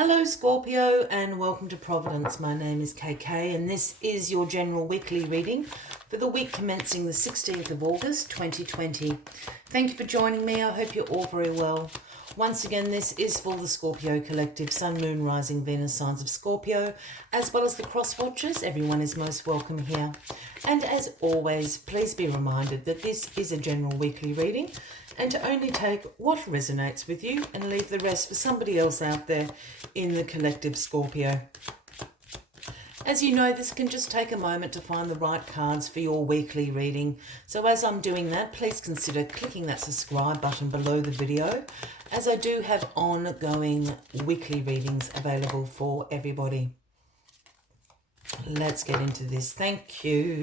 Hello Scorpio and welcome to Providence. My name is KK and this is your general weekly reading for the week commencing the 16th of August 2020. Thank you for joining me. I hope you're all very well. Once again, this is for the Scorpio collective, Sun, Moon, Rising, Venus signs of Scorpio, as well as the cross watchers. Everyone is most welcome here. And as always, please be reminded that this is a general weekly reading and to only take what resonates with you and leave the rest for somebody else out there in the collective Scorpio. As you know, this can just take a moment to find the right cards for your weekly reading. So as I'm doing that, please consider clicking that subscribe button below the video, as I do have ongoing weekly readings available for everybody. Let's get into this. Thank you.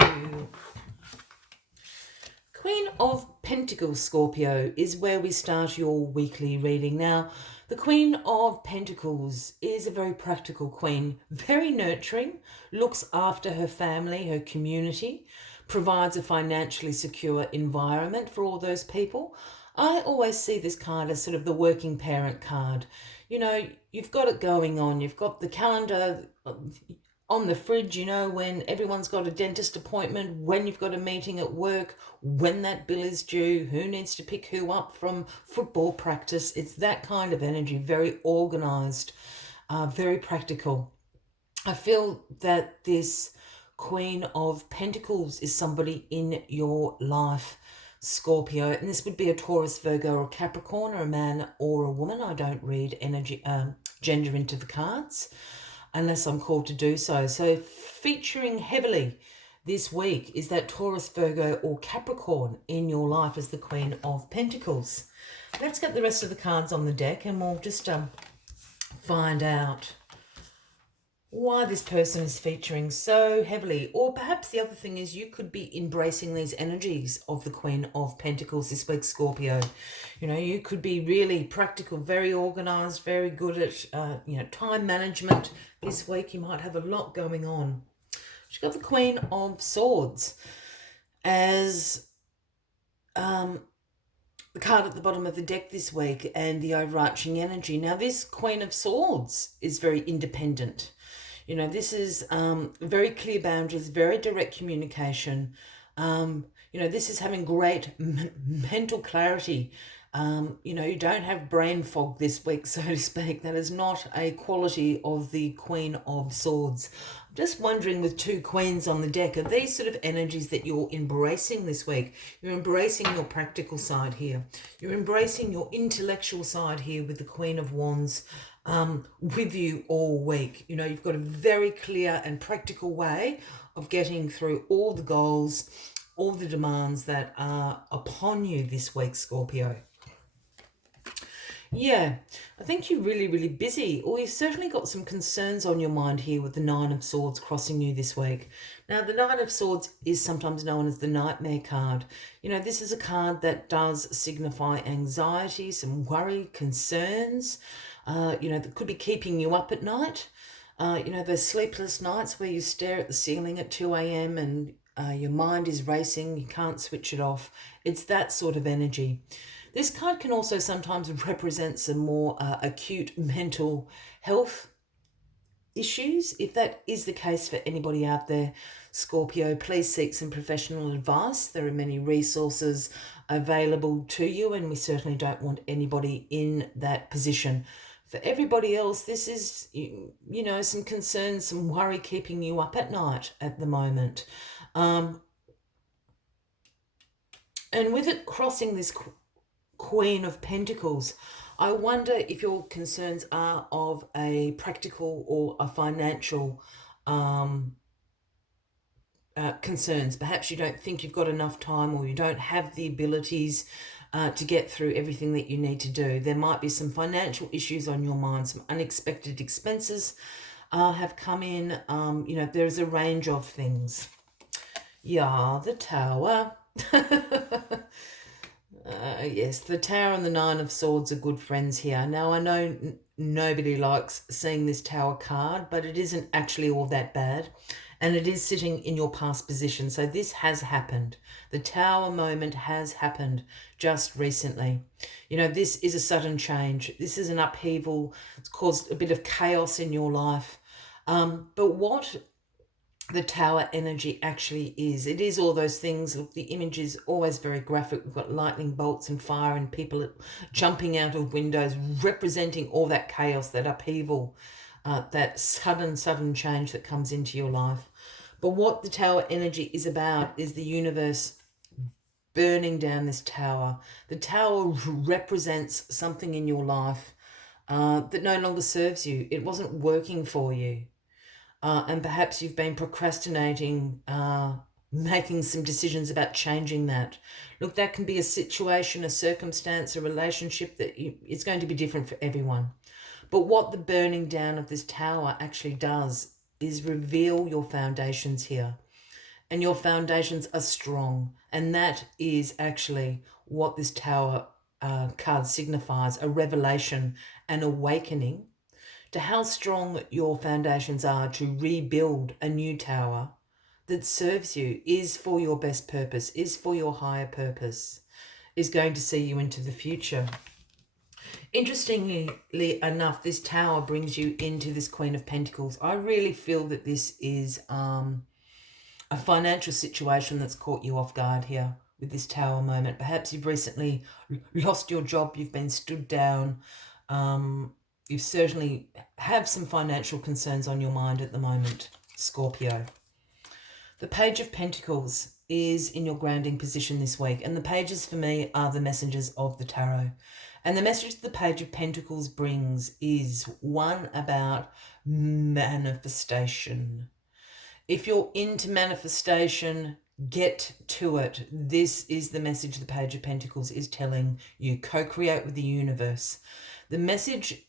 Queen of Pentacles, Scorpio, is where we start your weekly reading. Now, the Queen of Pentacles is a very practical queen, very nurturing, looks after her family, her community, provides a financially secure environment for all those people. I always see this card as sort of the working parent card. You know, you've got it going on. You've got the calendar on the fridge, you know, when everyone's got a dentist appointment, when you've got a meeting at work, when that bill is due, who needs to pick who up from football practice. It's that kind of energy, very organised, very practical. I feel that this Queen of Pentacles is somebody in your life, Scorpio, and this would be a Taurus, Virgo or Capricorn, or a man or a woman. I don't read gender into the cards unless I'm called to do so. So featuring heavily this week is that Taurus, Virgo or Capricorn in your life as the Queen of Pentacles. Let's get the rest of the cards on the deck and we'll just find out why this person is featuring so heavily. Or perhaps the other thing is you could be embracing these energies of the Queen of Pentacles this week, Scorpio. You know, you could be really practical, very organised, very good at, time management. This week you might have a lot going on. She's got the Queen of Swords as the card at the bottom of the deck this week and the overarching energy. Now, this Queen of Swords is very independent. You know, this is very clear boundaries, very direct communication. This is having great mental clarity. You don't have brain fog this week, so to speak. That is not a quality of the Queen of Swords. I'm just wondering, with two queens on the deck, are these sort of energies that you're embracing this week? You're embracing your practical side here. You're embracing your intellectual side here with the Queen of Wands with you all week. You know, you've got a very clear and practical way of getting through all the goals, all the demands that are upon you this week, Scorpio. Yeah, I think you're really, really busy, or you've certainly got some concerns on your mind here with the Nine of Swords crossing you this week. Now, the Nine of Swords is sometimes known as the Nightmare card. You know, this is a card that does signify anxiety, some worry, concerns, that could be keeping you up at night. Those sleepless nights where you stare at the ceiling at 2 a.m. and your mind is racing, you can't switch it off. It's that sort of energy. This card can also sometimes represent some more acute mental health issues. If that is the case for anybody out there, Scorpio, please seek some professional advice. There are many resources available to you, and we certainly don't want anybody in that position. For everybody else, this is, some concerns, some worry keeping you up at night at the moment. And with it crossing this Queen of Pentacles, I wonder if your concerns are of a practical or a financial concerns. Perhaps you don't think you've got enough time, or you don't have the abilities to get through everything that you need to do. There might be some financial issues on your mind, some unexpected expenses have come in. There's a range of things. Yeah, the Tower. Yes, the Tower and the Nine of Swords are good friends here. Now, I know nobody likes seeing this Tower card, but it isn't actually all that bad. And it is sitting in your past position. So this has happened. The Tower moment has happened just recently. You know, this is a sudden change. This is an upheaval. It's caused a bit of chaos in your life. But what the Tower energy actually is, it is all those things. Look, the image is always very graphic. We've got lightning bolts and fire and people jumping out of windows, representing all that chaos, that upheaval, that sudden change that comes into your life. But what the Tower energy is about is the universe burning down this Tower. The Tower represents something in your life that no longer serves you. It wasn't working for you. And perhaps you've been procrastinating, making some decisions about changing that. Look, that can be a situation, a circumstance, a relationship that it's going to be different for everyone. But what the burning down of this Tower actually does is reveal your foundations here. And your foundations are strong. And that is actually what this Tower card signifies, a revelation, an awakening to how strong your foundations are to rebuild a new Tower that serves you, is for your best purpose, is for your higher purpose, is going to see you into the future. Interestingly enough, this Tower brings you into this Queen of Pentacles. I really feel that this is a financial situation that's caught you off guard here with this Tower moment. Perhaps you've recently lost your job, you've been stood down, you certainly have some financial concerns on your mind at the moment, Scorpio. The Page of Pentacles is in your grounding position this week, and the pages for me are the messengers of the tarot. And the message the Page of Pentacles brings is one about manifestation. If you're into manifestation, get to it. This is the message the Page of Pentacles is telling you. Co-create with the universe. The message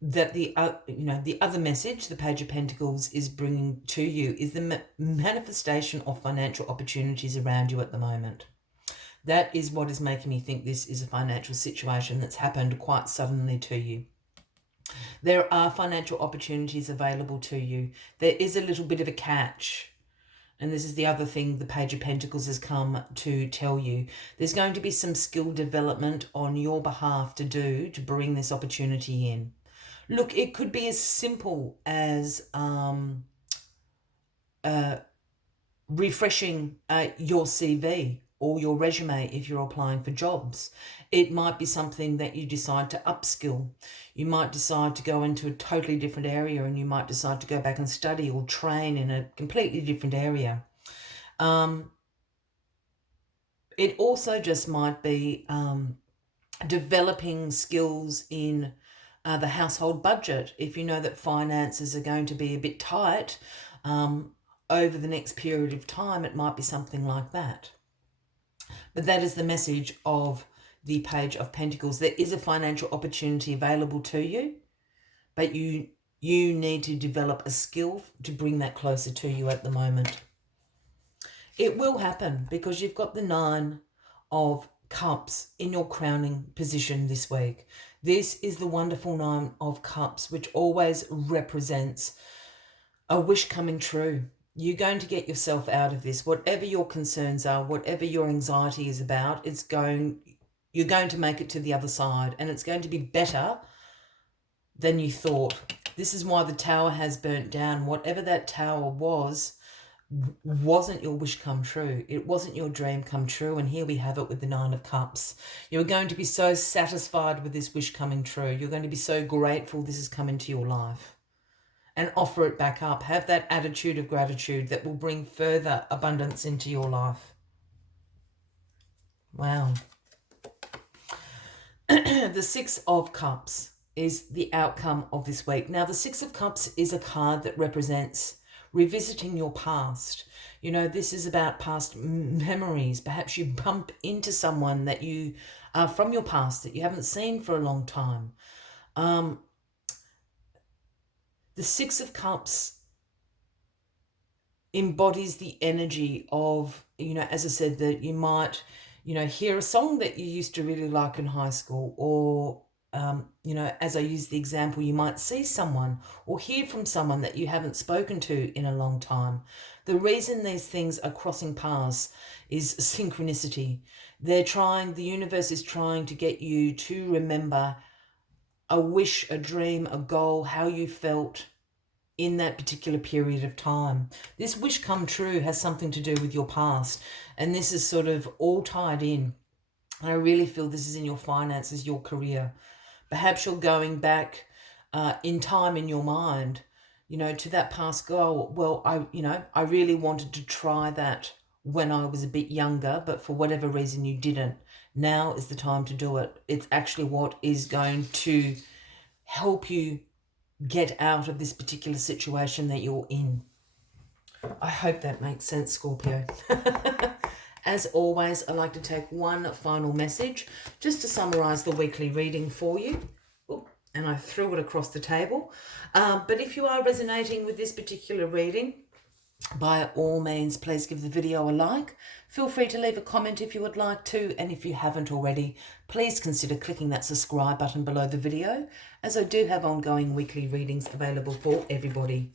that the other message the Page of Pentacles is bringing to you is the manifestation of financial opportunities around you at the moment. That is what is making me think this is a financial situation that's happened quite suddenly to you. There are financial opportunities available to you. There is a little bit of a catch. And this is the other thing the Page of Pentacles has come to tell you. There's going to be some skill development on your behalf to do to bring this opportunity in. Look, it could be as simple as refreshing your CV or your resume if you're applying for jobs. It might be something that you decide to upskill. You might decide to go into a totally different area, and you might decide to go back and study or train in a completely different area. It also just might be developing skills in the household budget. If you know that finances are going to be a bit tight over the next period of time, it might be something like that. But that is the message of the Page of Pentacles. There is a financial opportunity available to you, but you need to develop a skill to bring that closer to you at the moment. It will happen because you've got the Nine of Cups in your crowning position this week. This is the wonderful Nine of Cups, which always represents a wish coming true. You're going to get yourself out of this. Whatever your concerns are, whatever your anxiety is about, you're going to make it to the other side, and it's going to be better than you thought. This is why the Tower has burnt down. Whatever that Tower wasn't your wish come true. It wasn't your dream come true, and here we have it with the Nine of Cups. You're going to be so satisfied with this wish coming true. You're going to be so grateful this has come into your life, and offer it back up. Have that attitude of gratitude that will bring further abundance into your life. Wow. The Six of Cups is the outcome of this week. Now, the Six of Cups is a card that represents revisiting your past. You know, this is about past memories. Perhaps you bump into someone that you from your past that you haven't seen for a long time. The Six of Cups embodies the energy of, as I said, that you might, hear a song that you used to really like in high school, or you know, as I use the example, you might see someone or hear from someone that you haven't spoken to in a long time. The reason these things are crossing paths is synchronicity. The universe is trying to get you to remember a wish, a dream, a goal, how you felt in that particular period of time. This wish come true has something to do with your past, and this is sort of all tied in. And I really feel this is in your finances, your career. Perhaps you're going back in time in your mind, you know, to that past goal. Well, I really wanted to try that when I was a bit younger, but for whatever reason you didn't. Now is the time to do it. It's actually what is going to help you get out of this particular situation that you're in. I hope that makes sense, Scorpio. As always, I like to take one final message just to summarize the weekly reading for you. Ooh, and I threw it across the table. But if you are resonating with this particular reading, by all means, please give the video a like. Feel free to leave a comment if you would like to. And if you haven't already, please consider clicking that subscribe button below the video, as I do have ongoing weekly readings available for everybody.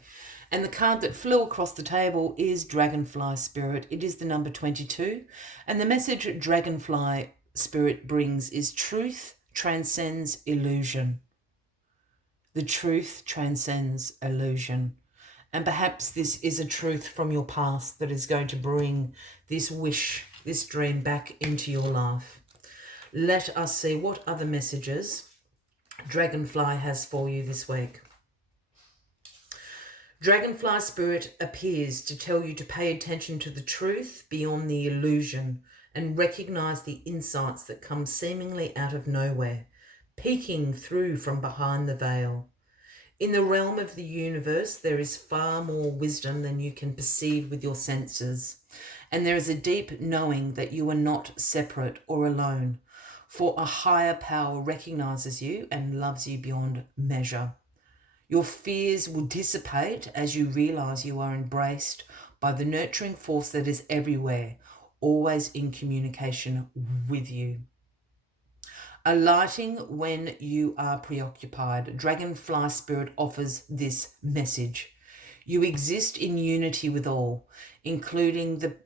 And the card that flew across the table is Dragonfly Spirit. It is the number 22. And the message Dragonfly Spirit brings is truth transcends illusion. The truth transcends illusion. And perhaps this is a truth from your past that is going to bring this wish, this dream back into your life. Let us see what other messages Dragonfly has for you this week. Dragonfly Spirit appears to tell you to pay attention to the truth beyond the illusion and recognize the insights that come seemingly out of nowhere, peeking through from behind the veil. In the realm of the universe, there is far more wisdom than you can perceive with your senses, and there is a deep knowing that you are not separate or alone, for a higher power recognizes you and loves you beyond measure. Your fears will dissipate as you realize you are embraced by the nurturing force that is everywhere, always in communication with you. Alighting when you are preoccupied, Dragonfly Spirit offers this message. You exist in unity with all, including the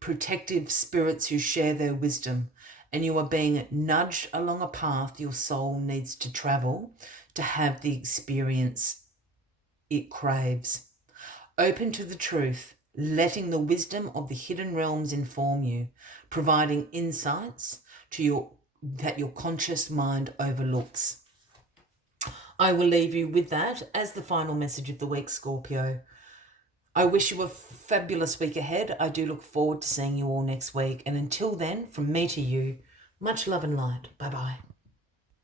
protective spirits who share their wisdom, and you are being nudged along a path your soul needs to travel to have the experience it craves. Open to the truth, letting the wisdom of the hidden realms inform you, providing insights that your conscious mind overlooks. I will leave you with that as the final message of the week, Scorpio. I wish you a fabulous week ahead. I do look forward to seeing you all next week. And until then, from me to you, much love and light. Bye-bye.